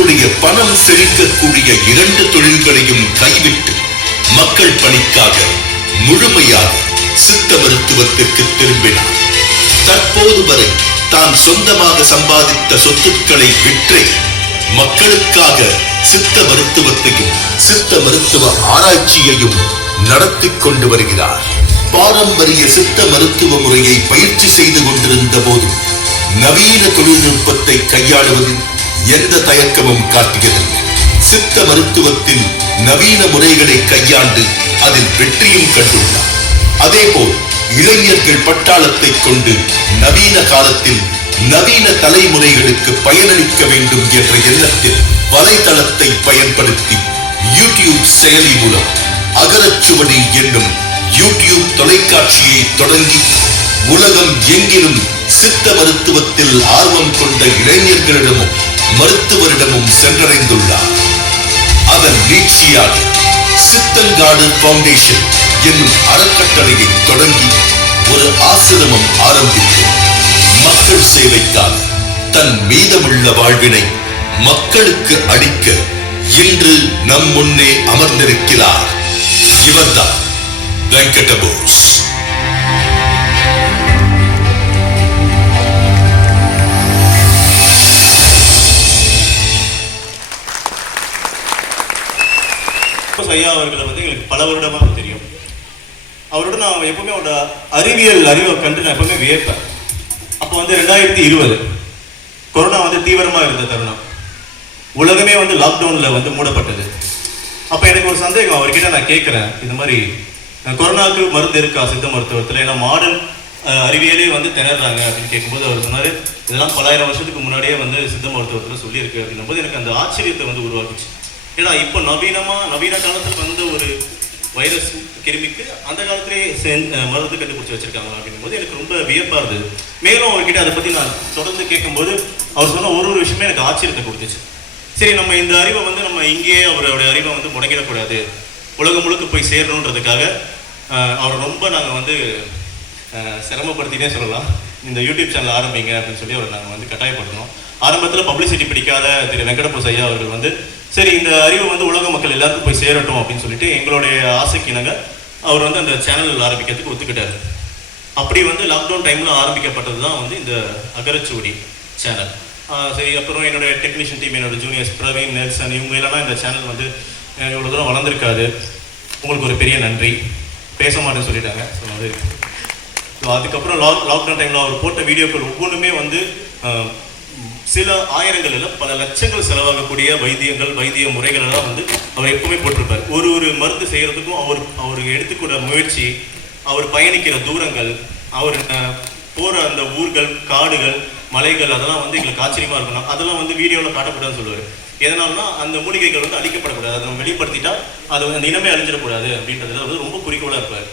தன்னுடைய பணம் செழிக்கக்கூடிய இரண்டு தொழில்களையும் கைவிட்டு மக்கள் பணிக்காக முழுமையாக சித்த மருத்துவத்திற்கு திரும்பினார். தற்போது வரை தான் சொந்தமாக சம்பாதித்த சொத்துக்களை விற்றே மக்களுக்காக சித்த மருத்துவத்தையும் சித்த மருத்துவ ஆராய்ச்சியையும் நடத்தி கொண்டு வருகிறார். பாரம்பரிய சித்த மருத்துவ முறையை பயிற்சி செய்து கொண்டிருந்த போது நவீன தொழில்நுட்பத்தை கையாளுவதில் எந்த தயக்கமும் காட்டியதில்லை. சித்த மருத்துவத்தின் நவீன முறைகளை கையாண்டு அதில் வெற்றியும் கண்டுள்ளார். அதேபோல் இளைஞர்கள் பட்டாளத்தை கொண்டு நவீன காலத்தில் நவீன தலைமுறைகளுக்கு பயனளிக்க வேண்டும் என்ற எண்ணத்தில் வலைதளத்தை பயன்படுத்தி யூடியூப் செயலி மூலம் அகரச்சுவடி என்னும் யூடியூப் தொலைக்காட்சியை தொடங்கி உலகம் எங்கிலும் சித்த மருத்துவத்தில் ஆர்வம் கொண்ட இளைஞர்களிடமும் மருத்துவரிடமும் சென்றடைந்துள்ளார். அதன் நீட்சியாக சித்தங்காடு பவுண்டேஷன் என்னும் அறக்கட்டளையை தொடங்கி ஒரு ஆசிரமம் ஆரம்பித்து மக்கள் சேவைக்காக தன் மீதமுள்ள வாழ்வினை மக்களுக்கு அளிக்க இன்று நம் முன்னே அமர்ந்திருக்கிறார். இவர்தான் வெங்கடபோஸ். சந்தோஷ் ஐயா அவர்களை வந்து எங்களுக்கு பல வருடமாக தெரியும். அவரோட நான் எப்பவுமே அவரோட அறிவியல் அறிவை கண்டு நான் எப்பவுமே வியப்பேன். அப்போ வந்து ரெண்டாயிரத்தி இருபது கொரோனா வந்து தீவிரமாக இருந்த தருணம். உலகமே வந்து லாக்டவுனில் வந்து மூடப்பட்டது. அப்போ எனக்கு ஒரு சந்தேகம் அவர்கிட்ட நான் கேட்குறேன் இந்த மாதிரி கொரோனாவுக்கு மருந்து இருக்கா சித்த மருத்துவத்தில்? ஏன்னா மாடர்ன் அறிவியலே வந்து திணறாங்க அப்படின்னு கேட்கும்போது அவர் சொன்னார் இதெல்லாம் பலாயிரம் வருஷத்துக்கு முன்னாடியே வந்து சித்த மருத்துவத்தில் சொல்லியிருக்கு. அப்படின்னும் போது எனக்கு அந்த ஆச்சரியத்தை வந்து உருவாக்குச்சு. ஏன்னா இப்போ நவீனமாக நவீன காலத்தில் வந்த ஒரு வைரஸ் கிருமிக்கு அந்த காலத்திலேயே மருந்து கண்டுபிடிச்சி வச்சிருக்காங்க அப்படிங்கும்போது எனக்கு ரொம்ப வியப்பாக இருந்தது. மேலும் அவர்கிட்ட அதை பற்றி நான் தொடர்ந்து கேட்கும்போது அவர் சொன்ன ஒரு ஒரு விஷயமே எனக்கு ஆச்சரியத்தை கொடுத்துச்சு. சரி நம்ம இந்த அறிவை வந்து நம்ம இங்கேயே அவரோட அறிவை வந்து முடங்கிடக்கூடாது உலகம் முழுக்க போய் சேரணுன்றதுக்காக அவரை ரொம்ப நாங்கள் வந்து சிரமப்படுத்தினே சொல்லலாம். இந்த யூடியூப் சேனல் ஆரம்பிங்க அப்படின்னு சொல்லி அவரை நாங்கள் வந்து கட்டாயப்படுத்தணும். ஆரம்பத்தில் பப்ளிசிட்டி பிடிக்காத திரு வெங்கடபோஸ் ஐயா அவர்கள் வந்து சரி இந்த அறிவு வந்து உலக மக்கள் எல்லாருக்கும் போய் சேரட்டும் அப்படின்னு சொல்லிட்டு எங்களுடைய ஆசைக்கு இணங்க அவர் வந்து அந்த சேனல் ஆரம்பிக்கிறதுக்கு ஒத்துக்கிட்டார். அப்படி வந்து லாக்டவுன் டைமில் ஆரம்பிக்கப்பட்டது தான் வந்து இந்த அகரச்சுவடி சேனல் சரி அப்புறம் என்னோட டெக்னீஷியன் டீம் என்னோட ஜூனியர்ஸ் பிரவீன் நெல்சன் இவங்க எல்லாம் இந்த சேனல் வந்து இவ்வளோ தூரம் வளர்ந்துருக்காது உங்களுக்கு ஒரு பெரிய நன்றி. பேச மாட்டேன்னு சொல்லிட்டாங்க. ஸோ அது ஸோ அதுக்கப்புறம் லாக் லாக்டவுன் டைமில் அவர் போட்ட வீடியோக்கள் ஒவ்வொன்றுமே வந்து சில ஆயிரங்கள் இல்லை பல லட்சங்கள் செலவாகக்கூடிய வைத்தியங்கள் வைத்திய முறைகள் எல்லாம் வந்து அவர் எப்பவுமே போட்டிருப்பார். ஒரு ஒரு மருந்து செய்கிறதுக்கும் அவர் அவருக்கு எடுத்துக்கூட முயற்சி அவர் பயணிக்கிற தூரங்கள் அவர் போகிற போற அந்த ஊர்கள் காடுகள் மலைகள் அதெல்லாம் வந்து எங்களுக்கு ஆச்சரியமா இருக்கணும் அதெல்லாம் வந்து வீடியோவில் காட்டக்கூடாதுன்னு சொல்லுவார். எதனால்னா அந்த மூலிகைகள் வந்து அழிக்கப்படக்கூடாது. அதை நம்ம வெளிப்படுத்திட்டா அது வந்து இனமே அழிஞ்சிடக்கூடாது அப்படின்றதுல வந்து ரொம்ப குறிக்கோளாக இருப்பார்.